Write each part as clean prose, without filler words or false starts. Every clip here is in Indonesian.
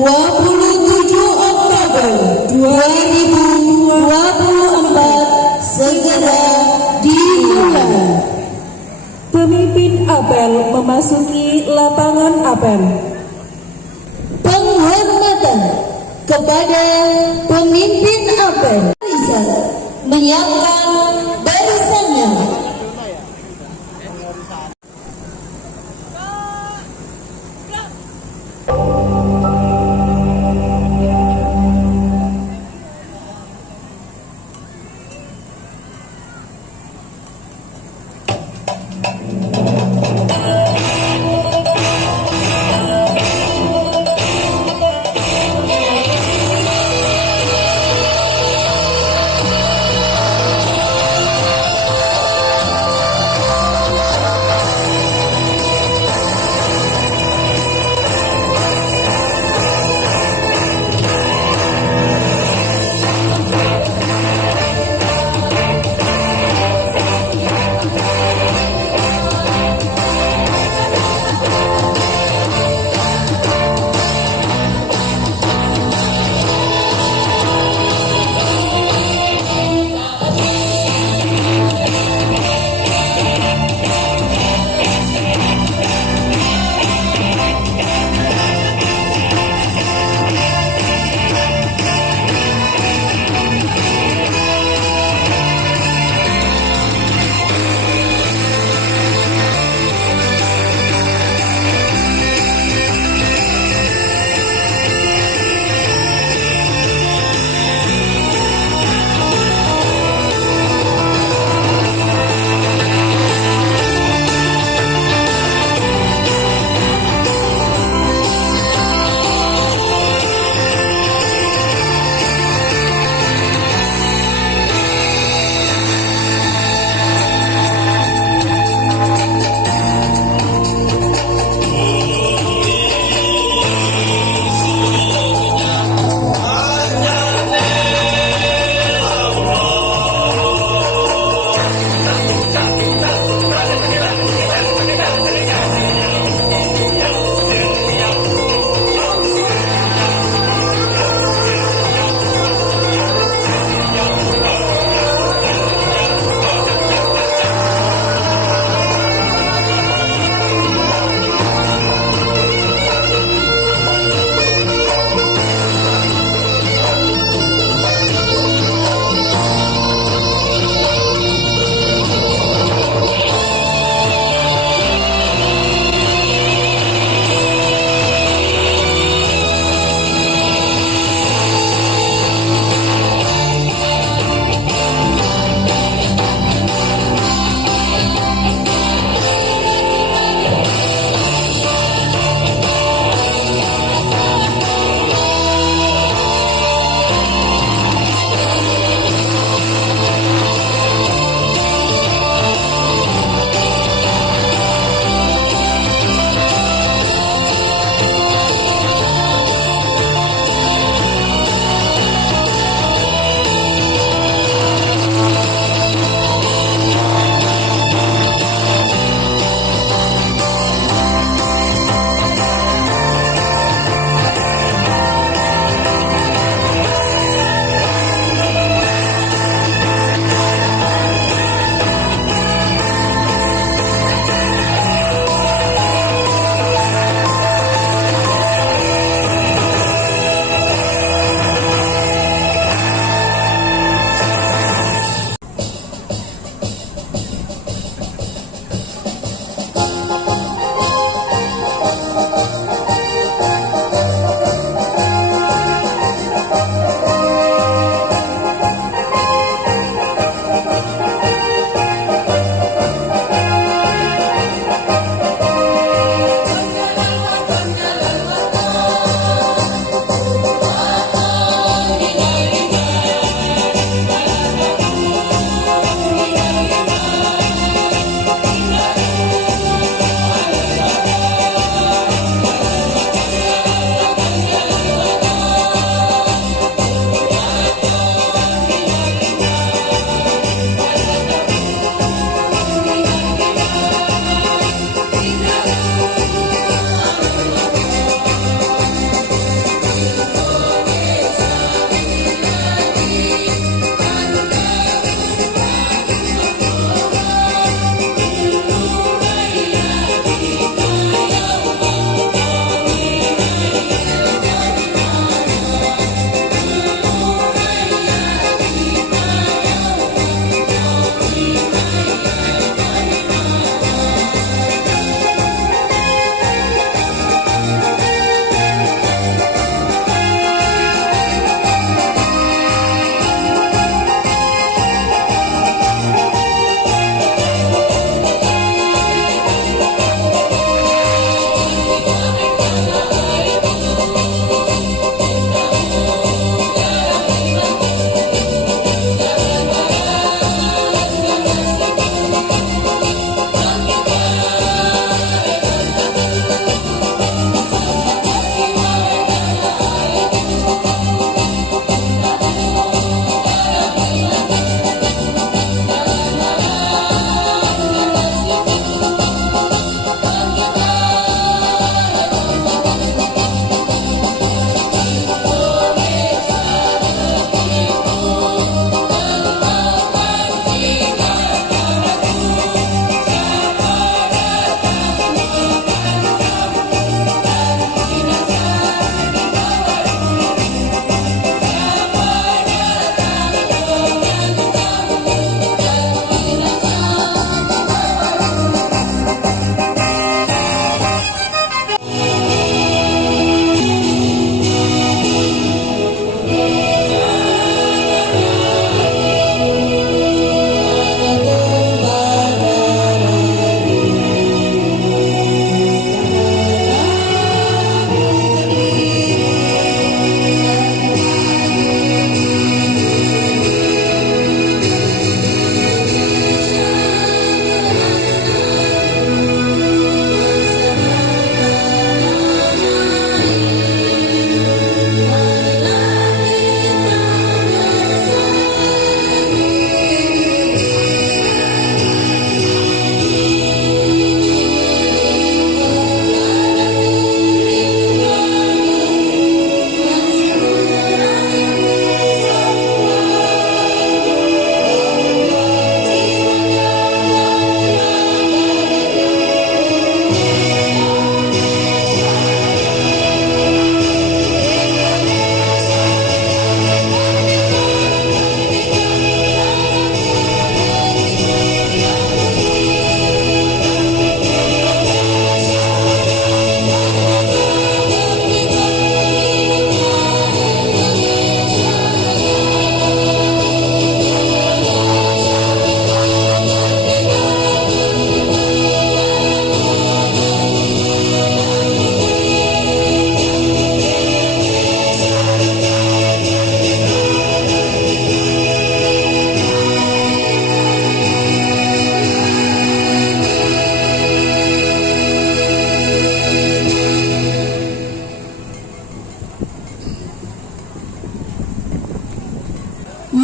Oktober 2024 segera dimulai. Pemimpin apel memasuki lapangan apel. Penghormatan kepada pemimpin apel. Barisan menyiapkan barisannya.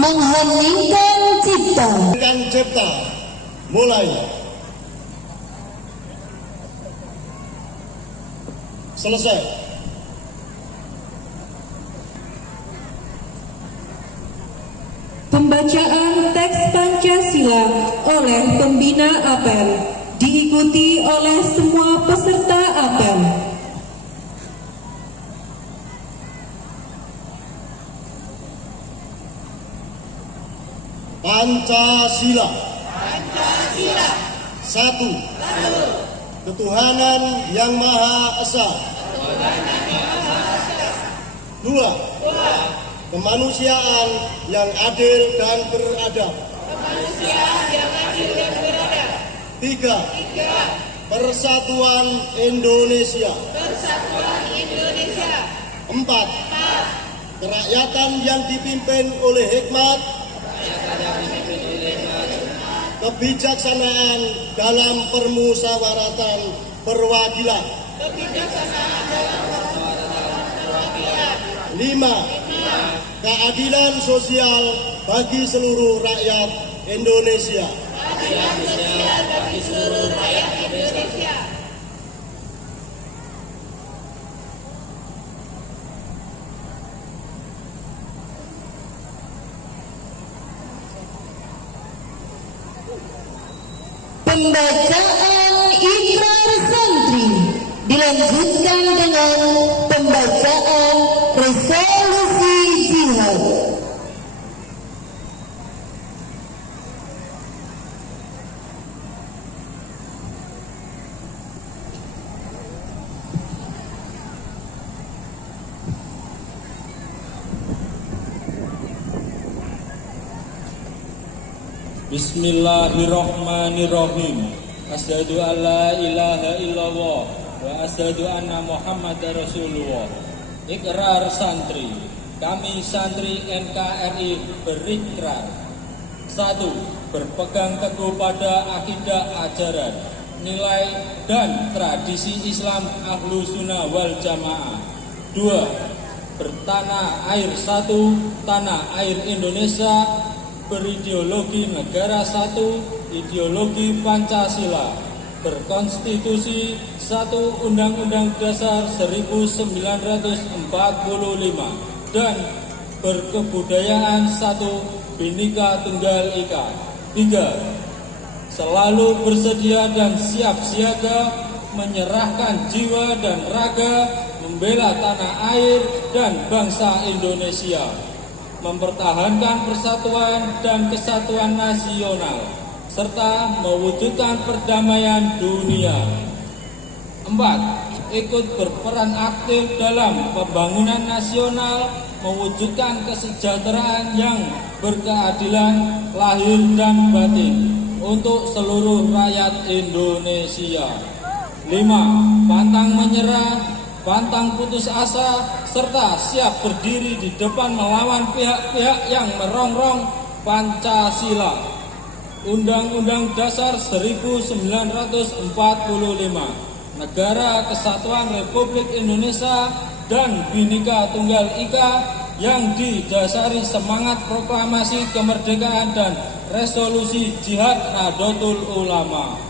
mengheningkan cipta. Dengan cipta, mulai. Selesai. Pembacaan teks Pancasila oleh pembina apel diikuti oleh semua peserta apel. Pancasila. Satu. Ketuhanan yang Maha Esa. Dua. Kemanusiaan yang adil dan beradab. Tiga. Persatuan Indonesia. Empat. Kerakyatan yang dipimpin oleh hikmat, kebijaksanaan dalam permusyawaratan perwakilan. 5. Keadilan sosial bagi seluruh rakyat Indonesia. Pembacaan ikrar santri dilanjutkan dengan pembacaan resolusi jihad. Bismillahirrahmanirrahim. Asyhadu an la ilaha illallah wa asyhadu anna Muhammadar Rasulullah. Ikrar santri. Kami santri NKRI berikrar. 1. Berpegang teguh pada akidah, ajaran, nilai dan tradisi Islam Ahlu Sunnah wal Jamaah. 2. Bertanah air satu, tanah air Indonesia, berideologi negara satu, ideologi Pancasila, berkonstitusi 1 Undang-Undang Dasar 1945 dan berkebudayaan 1 Bhinneka Tunggal Ika. 3. Selalu bersedia dan siap siaga menyerahkan jiwa dan raga membela tanah air dan bangsa Indonesia, mempertahankan persatuan dan kesatuan nasional, serta mewujudkan perdamaian dunia. 4. Ikut berperan aktif dalam pembangunan nasional, mewujudkan kesejahteraan yang berkeadilan lahir dan batin untuk seluruh rakyat Indonesia. 5. Pantang menyerah, pantang putus asa, serta siap berdiri di depan melawan pihak-pihak yang merongrong Pancasila, Undang-Undang Dasar 1945, Negara Kesatuan Republik Indonesia, dan Bhinneka Tunggal Ika yang didasari semangat proklamasi kemerdekaan dan resolusi Jihad Nahdlatul Ulama.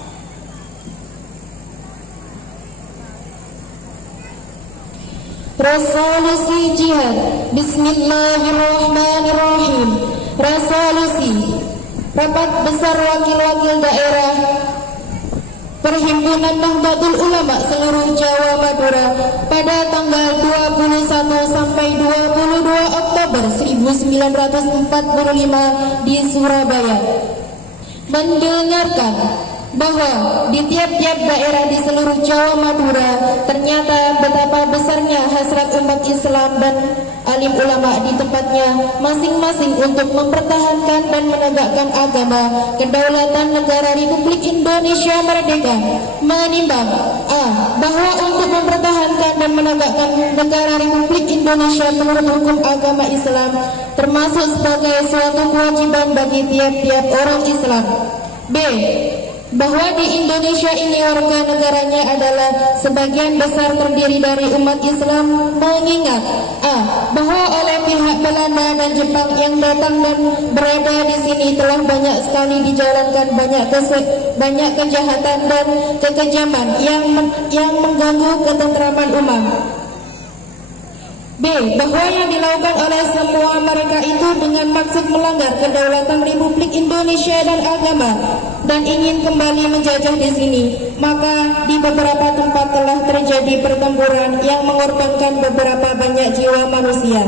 Resolusi jihad. Bismillahirrahmanirrahim. Resolusi Rapat Besar Wakil-Wakil Daerah Perhimpunan Nahdlatul Ulama seluruh Jawa Madura pada tanggal 21 sampai 22 Oktober 1945 di Surabaya mendengarkan bahwa di tiap-tiap daerah di seluruh Jawa Madura ternyata betapa besarnya hasrat umat Islam dan alim ulama di tempatnya masing-masing untuk mempertahankan dan menegakkan agama kedaulatan negara Republik Indonesia Merdeka, menimbang a. bahwa untuk mempertahankan dan menegakkan negara Republik Indonesia menurut hukum agama Islam termasuk sebagai suatu kewajiban bagi tiap-tiap orang Islam. B. bahwa di Indonesia ini warga negaranya adalah sebagian besar terdiri dari umat Islam, mengingat bahwa oleh pihak Belanda dan Jepang yang datang dan berada di sini telah banyak sekali dijalankan banyak kejahatan dan kekejaman yang mengganggu ketentraman umat. B. Bahwa yang dilakukan oleh semua mereka itu dengan maksud melanggar kedaulatan Republik Indonesia dan agama dan ingin kembali menjajah di sini. Maka di beberapa tempat telah terjadi pertempuran yang mengorbankan beberapa banyak jiwa manusia.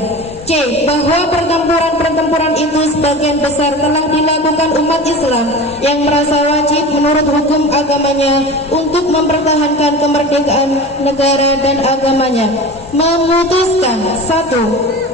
C. Bahwa pertempuran itu sebagian besar telah dilakukan umat Islam yang merasa wajib menurut hukum agamanya untuk mempertahankan kemerdekaan negara dan agamanya. Memutuskan 1.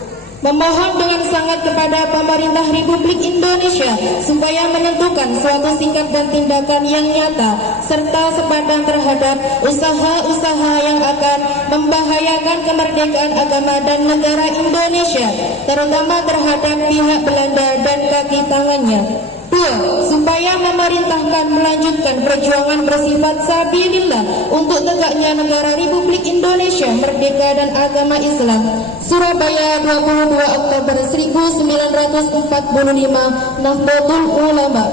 Memohon dengan sangat kepada pemerintah Republik Indonesia supaya menentukan suatu sikap dan tindakan yang nyata serta sepadan terhadap usaha-usaha yang akan membahayakan kemerdekaan agama dan negara Indonesia, terutama terhadap pihak Belanda dan kaki tangannya. 2. Supaya memerintahkan melanjutkan perjuangan bersifat sabilillah untuk tegaknya negara Republik Indonesia merdeka dan agama Islam. Surabaya, 22 Oktober 1945, Nahdlatul Ulama.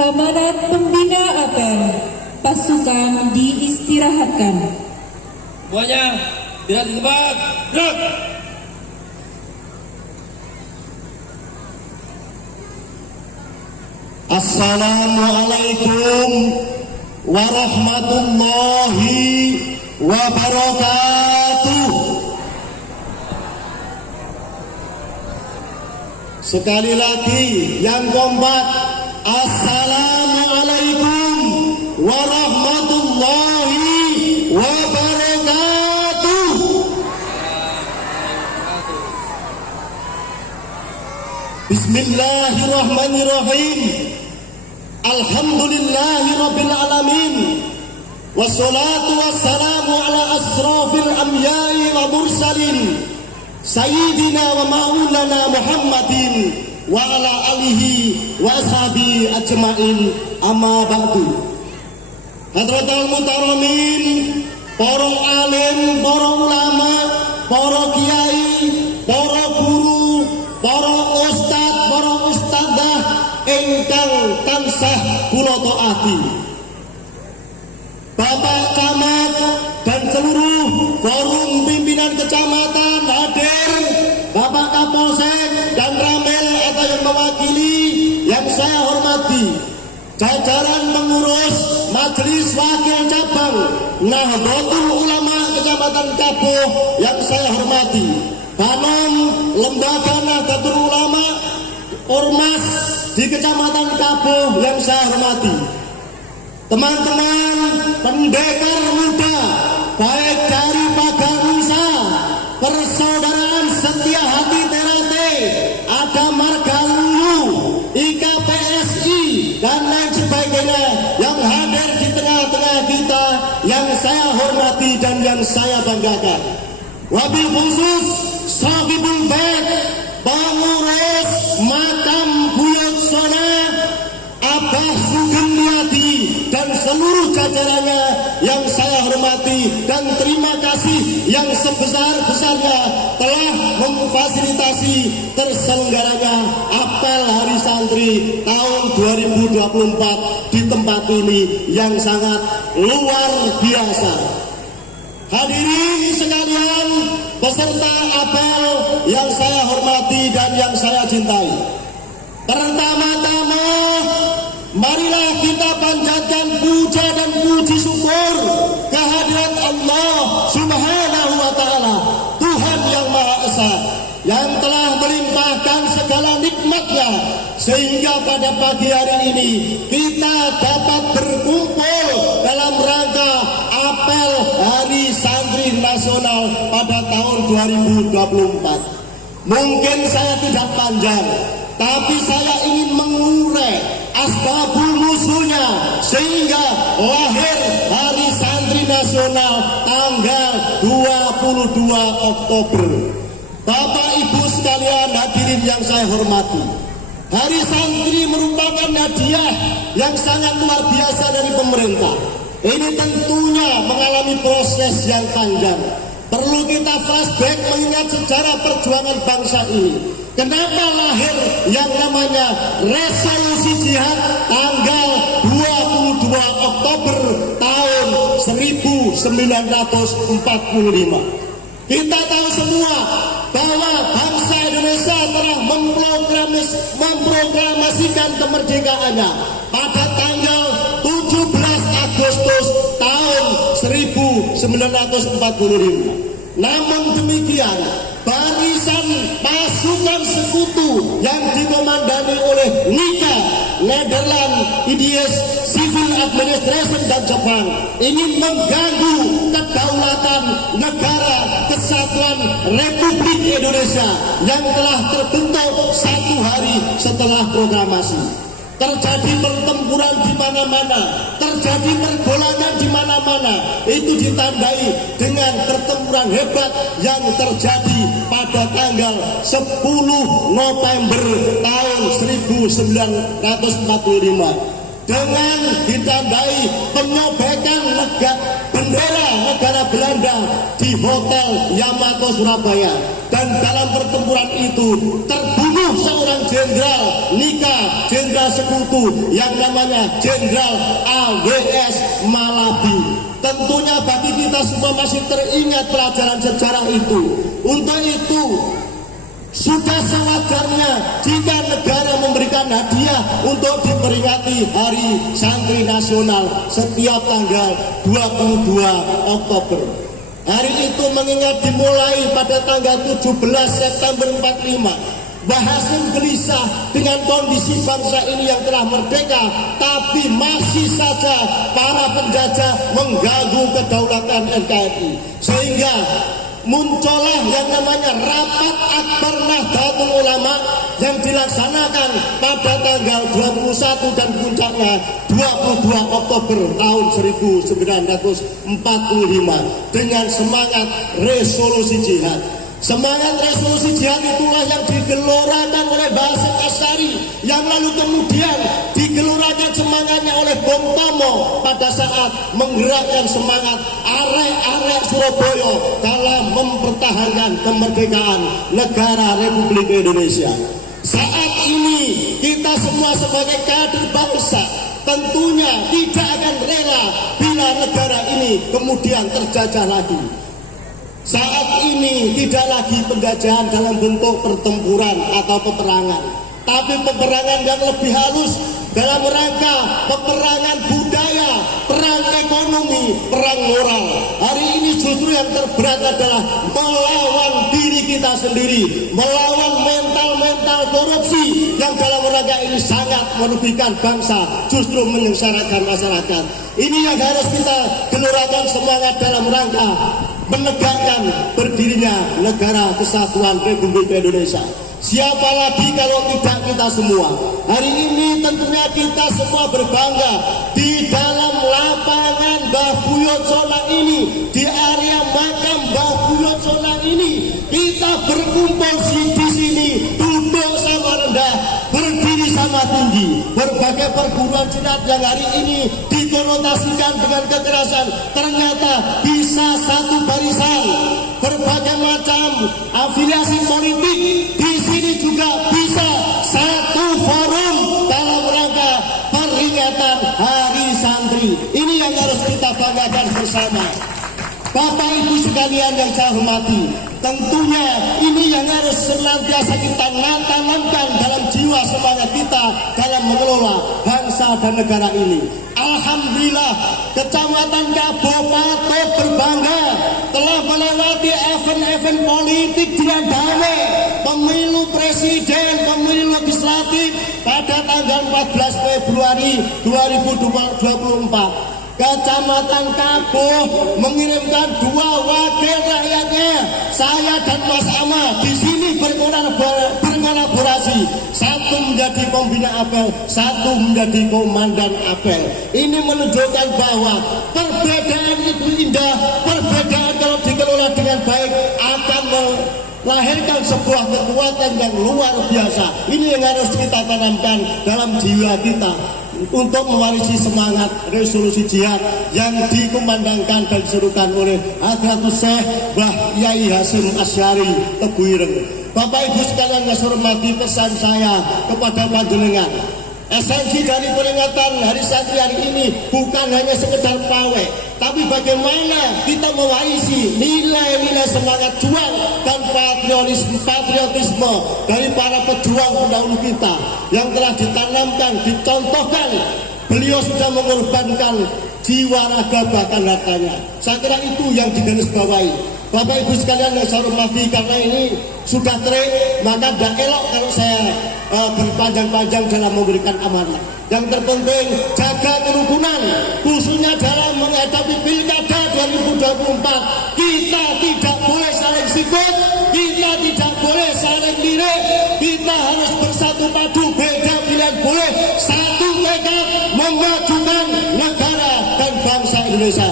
Amanat Pembina APEL. Pasukan diistirahatkan. Semuanya tidak di tempat. Gerak. Assalamualaikum warahmatullahi wabarakatuh. Sekali lagi yang kompak, assalamualaikum warahmatullahi wabarakatuh. Bismillahirrahmanirrahim. Alhamdulillahi rabbil alamin. Wassalatu wassalamu ala asrafil anbiya'i wa mursalin Sayyidina wa maulana Muhammadin wa ala alihi wa ashabi ajma'in, amma ba'du. Hadratul Mutaramin, para alim, para ulama, para kiai, para guru, para ustad, para ustadzah ingkang tansah kula taati. Bapak Camat dan seluruh forum pimpinan kecamatan hadir, Bapak Kapolsek dan Ramil atau yang mewakili yang saya hormati, jajaran pengurus Majelis Wakil Cabang Nahdlatul Ulama Kecamatan Kabuh yang saya hormati, Banom Lembaga Nahdlatul Ulama Ormas di Kecamatan Kabuh yang saya hormati, teman-teman pendekar muda baik dari Pagarwisa, Persaudaraan Setia Hati Terate, ada Margalulu, IKPSI dan lain sebagainya yang hadir di tengah-tengah kita yang saya hormati dan yang saya banggakan. Wabil khusus Sahibul Bait, pengurus makam Buyut Sona, Abah Sugeng Niadi dan seluruh jajarannya yang saya hormati dan terima kasih yang sebesar-besarnya telah memfasilitasi terselenggaranya apel Hari Santri tahun 2024 di tempat ini yang sangat luar biasa. Hadirin sekalian, peserta apel yang saya hormati dan yang saya cintai, pertama-tama marilah kita panjatkan puja dan puji syukur kehadirat Allah Subhanahu wa Ta'ala, Tuhan yang Maha Esa, yang telah melimpahkan segala nikmatnya sehingga pada pagi hari ini kita dapat berkumpul dalam rangka apel Hari Santri Nasional pada tahun 2024. Mungkin saya tidak panjang, tapi saya ingin mengurai asbabul musuhnya sehingga lahir Hari Santri Nasional tanggal 22 Oktober. Bapak Ibu sekalian hadirin yang saya hormati, Hari Santri merupakan hadiah yang sangat luar biasa dari pemerintah. Ini tentunya mengalami proses yang panjang. Perlu kita flashback mengingat sejarah perjuangan bangsa ini. Kenapa lahir yang namanya resolusi jihad tanggal 22 Oktober tahun 1945. Kita tahu semua bahwa bangsa Indonesia telah memproklamasikan kemerdekaannya pada tanggal 17 Agustus tahun 1945. Namun demikian, barisan pasukan sekutu yang dikomandani oleh NICA, Netherlands Indies Civil Administration dan Jepang ingin mengganggu kedaulatan negara kesatuan Republik Indonesia yang telah terbentuk 1 hari setelah proklamasi. Terjadi pertempuran di mana-mana, terjadi pergolakan di mana-mana. Itu ditandai dengan pertempuran hebat yang terjadi pada tanggal 10 November tahun 1945. Dengan ditandai penyobekan bendera negara Belanda di Hotel Yamato Surabaya. Dan dalam pertempuran itu terbunuh seorang jenderal NICA, jenderal sekutu yang namanya Jenderal AWS Malabi. Tentunya bagi kita semua masih teringat pelajaran sejarah itu. Untuk itu sudah sewajarnya jika negara memberikan hadiah untuk diperingati Hari Santri Nasional setiap tanggal 22 Oktober. Hari itu mengingat dimulai pada tanggal 17 September 45. Mbah Hasim gelisah dengan kondisi bangsa ini yang telah merdeka, tapi masih saja para penjajah mengganggu kedaulatan NKRI. Sehingga muncullah yang namanya Rapat Akbar Nahdlatul Ulama yang dilaksanakan pada tanggal 21 dan puncaknya 22 Oktober tahun 1945 dengan semangat resolusi jihad. Semangat resolusi jihad itulah yang digelorakan oleh Mbah Hasim Asy'ari, yang lalu kemudian digelorakan semangatnya oleh Bung Tomo pada saat menggerakkan semangat arek-arek Surabaya dalam mempertahankan kemerdekaan negara Republik Indonesia. Saat ini kita semua sebagai kader bangsa tentunya tidak akan rela bila negara ini kemudian terjajah lagi. Saat ini tidak lagi penjajahan dalam bentuk pertempuran atau peperangan, tapi peperangan yang lebih halus dalam rangka peperangan budaya, perang ekonomi, perang moral. Hari ini justru yang terberat adalah melawan diri kita sendiri, melawan mental-mental korupsi yang dalam rangka ini sangat merugikan bangsa, justru menyengsarakan masyarakat. Ini yang harus kita gelorakan semangat dalam rangka menegakkan berdirinya negara kesatuan Republik Indonesia. Siapa lagi kalau tidak kita semua? Hari ini tentunya kita semua berbangga di dalam lapangan Mbah Buyut Solang ini, di area makam Mbah Buyut Solang ini, kita berkumpul di sini, duduk sama rendah, berdiri sama tinggi. Berbagai perguruan silat yang hari ini dikonotasikan dengan kekerasan ternyata bisa satu barisan. Berbagai macam afiliasi politik di sini juga bisa satu forum dalam rangka peringatan Hari Santri. Ini yang harus kita banggakan bersama. Bapak Ibu sekalian yang saya hormati, tentunya ini yang harus senantiasa kita tanamkan dalam jiwa semangat kita dalam mengelola bangsa dan negara ini. Alhamdulillah, Kecamatan Kabupaten berbangga telah melewati event-event politik dengan damai. Pemilu presiden, pemilu legislatif pada tanggal 14 Februari 2024. Kecamatan Kabuh mengirimkan 2 wakil rakyatnya, saya dan Mas Ama di sini berkolaborasi. Satu menjadi pembina apel, satu menjadi komandan apel. Ini menunjukkan bahwa perbedaan itu indah, perbedaan kalau dikelola baik akan melahirkan sebuah kekuatan yang luar biasa. Ini yang harus kita tanamkan dalam jiwa kita untuk mewarisi semangat resolusi jihad yang dikumandangkan dan disuruhkan oleh Hadratus Syekh Mbah Yai Hasyim Asy'ari Teguireng. Bapak Ibu sekalian yang saya hormati, pesan saya kepada panjenengan, esensi dari peringatan Hari Santri hari ini bukan hanya sekedar pawai, tapi bagaimana kita mewarisi nilai-nilai semangat juang dan patriotisme dari para pejuang pendahulu kita yang telah ditanamkan, dicontohkan. Beliau sudah mengorbankan jiwa, raga, bahkan hartanya. Saya kira itu yang digarisbawahi. Bapak Ibu sekalian yang saya hormati, karena ini sudah terik, maka tidak elok kalau saya berpanjang-panjang dalam memberikan amanah. Yang terpenting jaga kerukunan, khususnya dalam menghadapi Pilkada 2024. Kita tidak boleh saling sikut, kita tidak boleh saling lirik, kita harus bersatu padu, beda pilihan boleh, satu tekad memajukan negara dan bangsa Indonesia.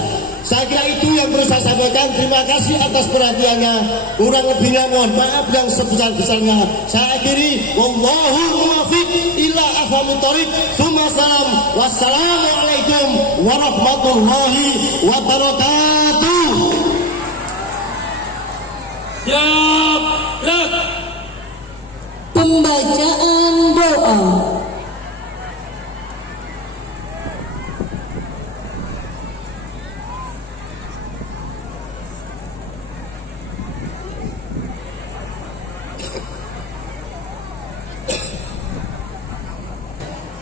Saya kira itu yang perlu saya sampaikan. Terima kasih atas perhatiannya. Kurang lebihnya mohon maaf yang sebesar-besarnya. Saya akhiri, wallahu muwaffiq ila aqwamit thoriq. Tsumma salam. Wassalamualaikum warahmatullahi wabarakatuh. Siap, gerak. Pembacaan doa.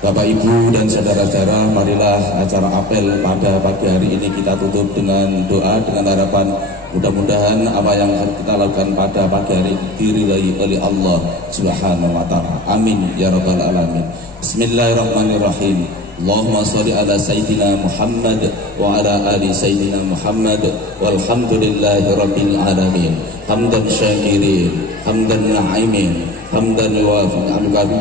Bapak Ibu dan saudara-saudara, marilah acara apel pada pagi hari ini kita tutup dengan doa, dengan harapan mudah-mudahan apa yang kita lakukan pada pagi hari diridhai oleh Allah Subhanahu wa taala. Amin ya rabbal alamin. Bismillahirrahmanirrahim. Allahumma sholli ala sayyidina Muhammad wa ala ali sayyidina Muhammad walhamdulillahi rabbil alamin. Hamdan syakirin, hamdan na'imin, hamdan yuwafi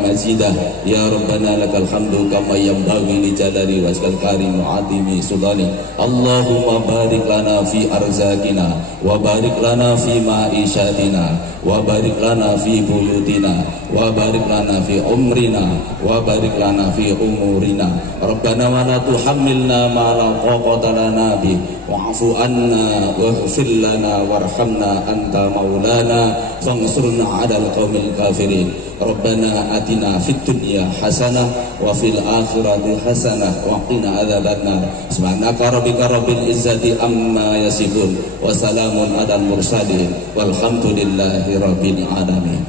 mazidah. Ya Rabbana lakal hamdu kama yanbaghi li jalali wajhil karim wa azimi sultani. Allahumma barik lana fi arzaqina wa barik lana fi ma'ishatina wa barik lana fi buyutina wa barik lana fi umrina wa barik lana fi umurina. Rabbana wa la tuhammilna ma la taqata lana bi wa'fu anna waghfir lana warhamna anta maulana fansurna 'alal qaumil kafirin. Rabbana atina fid dunya hasanah wa fil akhirati hasanah wa qina adzabannar. Subhanaka rabbika rabbil izzati amma yasifun wa salamun 'alal mursalin walhamdulillahi rabbil alamin.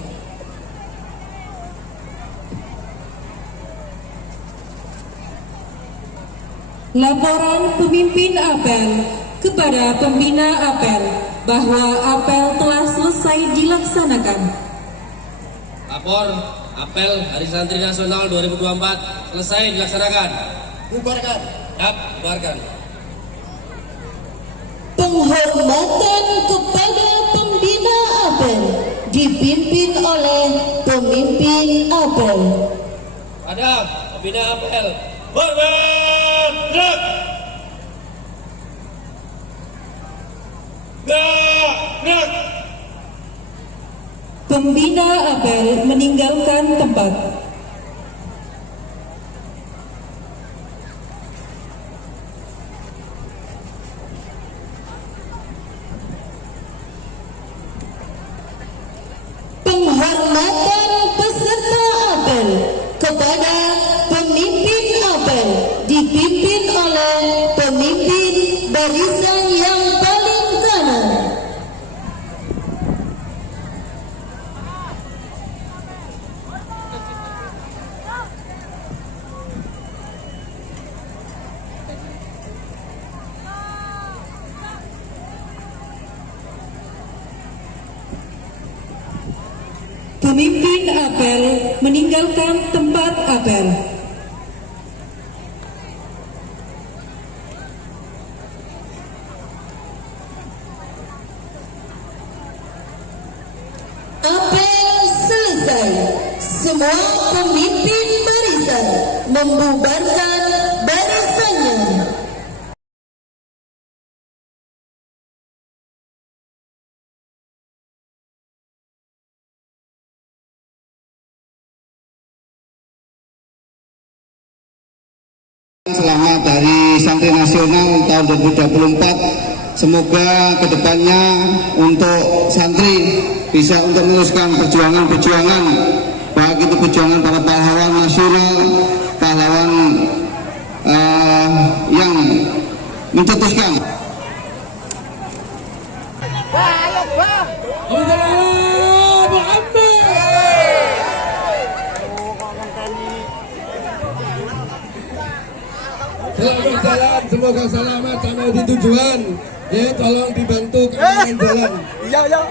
Laporan pemimpin apel kepada pembina apel bahwa apel telah selesai dilaksanakan. Lapor apel Hari Santri Nasional 2024 selesai dilaksanakan. Bubarkan. Siap, bubarkan. Penghormatan kepada pembina apel dipimpin oleh pemimpin apel. Ada pembina apel. Hormat, gerak. Gerak. Pembina apel meninggalkan tempat. Penghormatan peserta apel kepada pemimpin apel dipimpin oleh pemimpin barisan yang paling kanan. Pemimpin apel meninggalkan tempat apel. Apel selesai. Semua pemimpin barisan membubarkan barisannya. Santri Nasional tahun 2024. Semoga kedepannya untuk santri bisa untuk meneruskan perjuangan-perjuangan, baik itu perjuangan para pahlawan nasional, pahlawan yang mencetuskan. Selamat jalan, semoga selamat sampai di tujuan. Ya, tolong dibantu keamanan jalan. Iya.